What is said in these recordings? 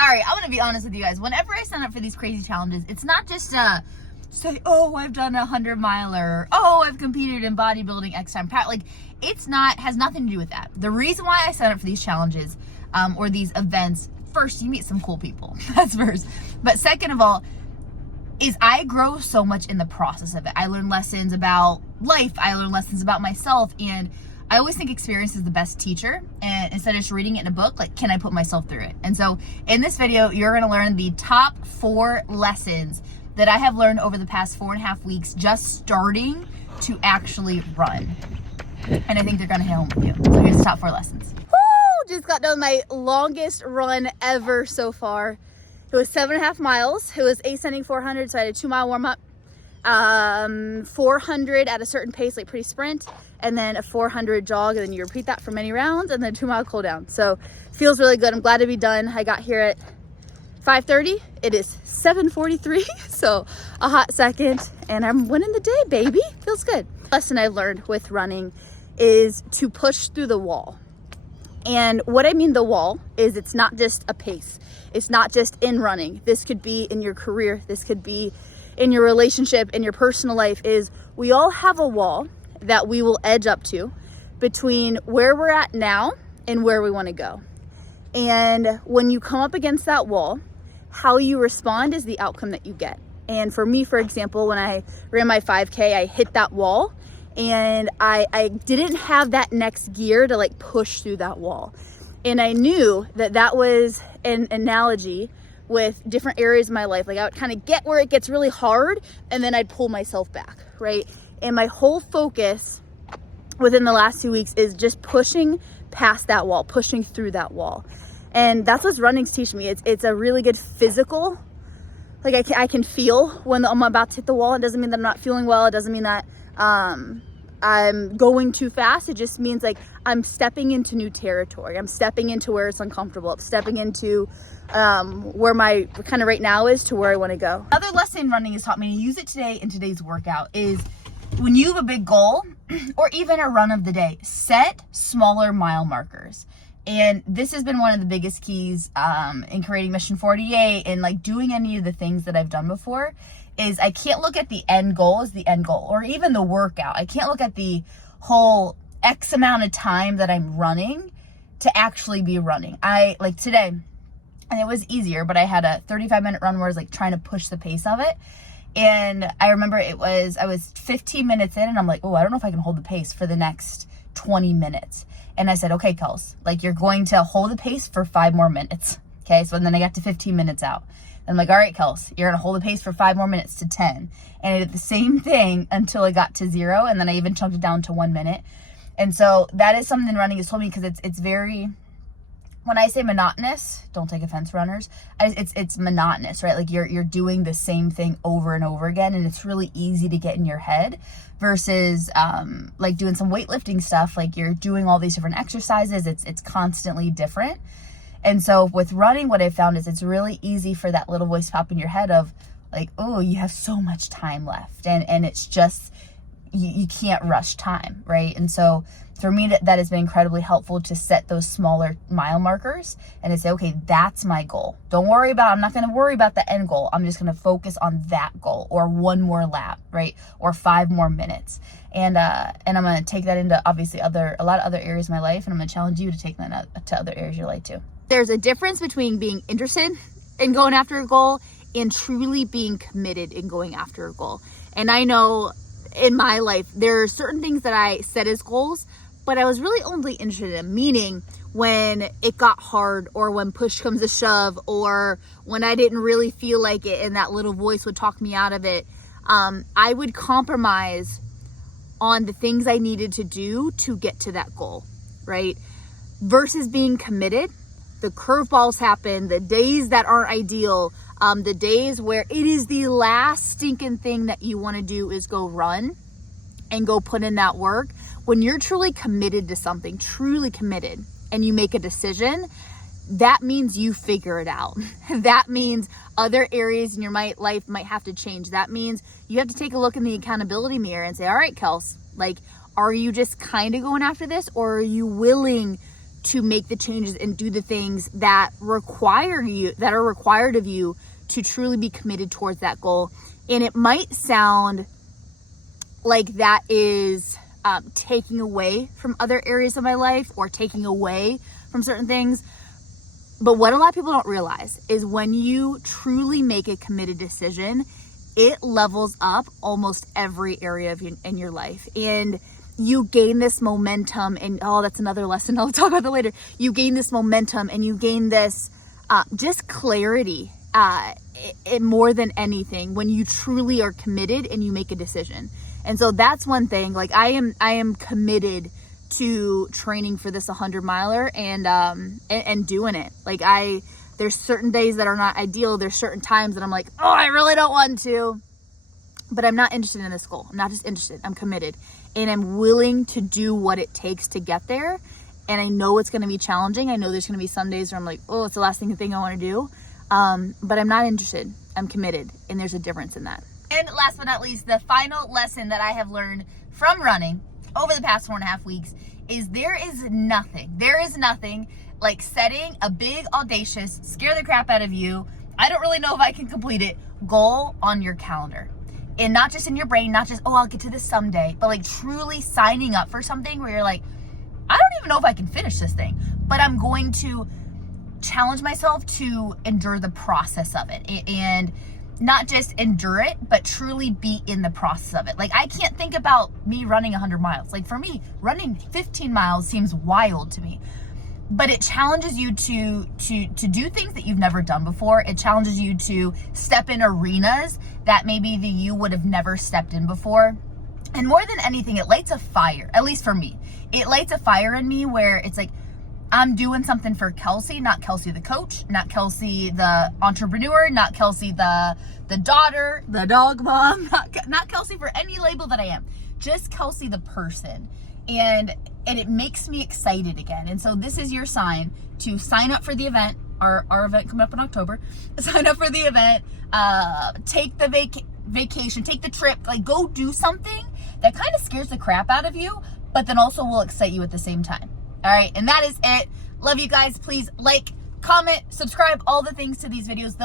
All right, I want to be honest with you guys. Whenever I sign up for these crazy challenges, it's not just say, oh, I've done a 100-miler, oh, I've competed in bodybuilding X time. Like, has nothing to do with that. The reason why I sign up for these challenges or these events, first, you meet some cool people. That's first. But second of all, is I grow so much in the process of it. I learn lessons about life. I learn lessons about myself. And I always think experience is the best teacher. And instead of just reading it in a book, like, can I put myself through it? And so in this video, you're going to learn the top 4 lessons that I have learned over the past 4.5 weeks, just starting to actually run. And I think they're going to hit home with you. So here's the top 4 lessons. Woo! Just got done my longest run ever so far. It was 7.5 miles. It was ascending 400, so I had a 2-mile warm up. 400 at a certain pace, like pretty sprint, and then a 400 jog, and then you repeat that for many rounds, and then 2-mile cool down. So feels really good. I'm glad to be done. I got here at 5:30. It is 7:43, so a hot second, and I'm winning the day, baby. Feels good. Lesson I've learned with running is to push through the wall. And what I mean the wall is it's not just a pace. It's not just in running. This could be in your career. This could be in your relationship, in your personal life. Is we all have a wall that we will edge up to between where we're at now and where we want to go. And when you come up against that wall, how you respond is the outcome that you get. And for me, for example, when I ran my 5K, I hit that wall and I didn't have that next gear to like push through that wall. And I knew that that was an analogy with different areas of my life. Like I would kind of get where it gets really hard and then I'd pull myself back, right? And my whole focus within the last 2 weeks is just pushing past that wall, pushing through that wall. And that's what running's teaching me. It's a really good physical, like I can feel when I'm about to hit the wall. It doesn't mean that I'm not feeling well. It doesn't mean that I'm going too fast. It just means like I'm stepping into new territory. I'm stepping into where it's uncomfortable. I'm stepping into where my kind of right now is to where I want to go. Another lesson running has taught me to use it today in today's workout is when you have a big goal or even a run of the day, set smaller mile markers. And this has been one of the biggest keys in creating Mission 48 and like doing any of the things that I've done before is I can't look at the end goal as the end goal or even the workout. I can't look at the whole X amount of time that I'm running to actually be running. I like today, and it was easier, but I had a 35-minute run where I was like trying to push the pace of it. And I remember I was 15 minutes in and I'm like, oh, I don't know if I can hold the pace for the next 20 minutes. And I said, okay, Kels, like you're going to hold the pace for 5 more minutes. Okay. So then I got to 15 minutes out. And I'm like, all right, Kels, you're going to hold the pace for 5 more minutes to 10. And I did the same thing until I got to 0. And then I even chunked it down to 1 minute. And so that is something running has told me because it's very, when I say monotonous, don't take offense, runners, it's monotonous, right? Like you're doing the same thing over and over again, and it's really easy to get in your head versus like doing some weightlifting stuff. Like you're doing all these different exercises. It's constantly different. And so with running, what I found is it's really easy for that little voice to pop in your head of like, oh, you have so much time left. And it's just, you can't rush time, right? And so for me, that has been incredibly helpful to set those smaller mile markers and to say, okay, that's my goal. I'm not going to worry about the end goal. I'm just going to focus on that goal or 1 more lap, right? Or 5 more minutes. And I'm going to take that into obviously a lot of other areas of my life. And I'm going to challenge you to take that to other areas of your life too. There's a difference between being interested in going after a goal and truly being committed in going after a goal. And I know in my life, there are certain things that I set as goals, but I was really only interested in, meaning when it got hard or when push comes to shove or when I didn't really feel like it and that little voice would talk me out of it, I would compromise on the things I needed to do to get to that goal, right? Versus being committed. The curveballs happen, the days that aren't ideal, the days where it is the last stinking thing that you want to do is go run and go put in that work. When you're truly committed to something, truly committed, and you make a decision, that means you figure it out. That means other areas in your life might have to change. That means you have to take a look in the accountability mirror and say, all right, Kels, like, are you just kind of going after this, or are you willing to make the changes and do the things that are required of you to truly be committed towards that goal. And it might sound like that is taking away from other areas of my life or taking away from certain things. But what a lot of people don't realize is when you truly make a committed decision, it levels up almost every area in your life. And you gain this momentum, and that's another lesson. I'll talk about that later. You gain this momentum and you gain this just clarity more than anything when you truly are committed and you make a decision. And so that's one thing. Like I am committed to training for this 100-miler and doing it. Like there's certain days that are not ideal. There's certain times that I'm like, oh, I really don't want to, but I'm not interested in this goal. I'm not just interested. I'm committed, and I'm willing to do what it takes to get there. And I know it's going to be challenging. I know there's going to be some days where I'm like, oh, it's the last thing I want to do. But I'm not interested. I'm committed, and there's a difference in that. And last but not least, the final lesson that I have learned from running over the past 4.5 weeks is there is nothing like setting a big, audacious, scare the crap out of you, I don't really know if I can complete it, goal on your calendar. And not just in your brain, not just, oh, I'll get to this someday, but like truly signing up for something where you're like, I don't even know if I can finish this thing, but I'm going to challenge myself to endure the process of it. And not just endure it, but truly be in the process of it. Like I can't think about me running 100 miles. Like for me, running 15 miles seems wild to me, but it challenges you to do things that you've never done before. It challenges you to step in arenas that maybe you would have never stepped in before. And more than anything, it lights a fire, at least for me. It lights a fire in me where it's like, I'm doing something for Kelsey, not Kelsey the coach, not Kelsey the entrepreneur, not Kelsey the daughter, the dog mom, not Kelsey for any label that I am, just Kelsey the person. And it makes me excited again. And so this is your sign to sign up for the event, our event coming up in October. Sign up for the event, take the vacation, take the trip, like go do something that kind of scares the crap out of you, but then also will excite you at the same time. All right, and that is it. Love you guys. Please like, comment, subscribe, all the things to these videos.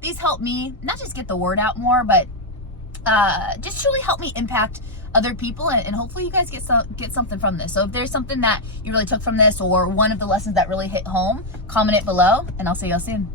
These help me not just get the word out more, but just truly help me impact other people, and hopefully you guys get something from this. So if there's something that you really took from this, or one of the lessons that really hit home, comment it below, and I'll see y'all soon.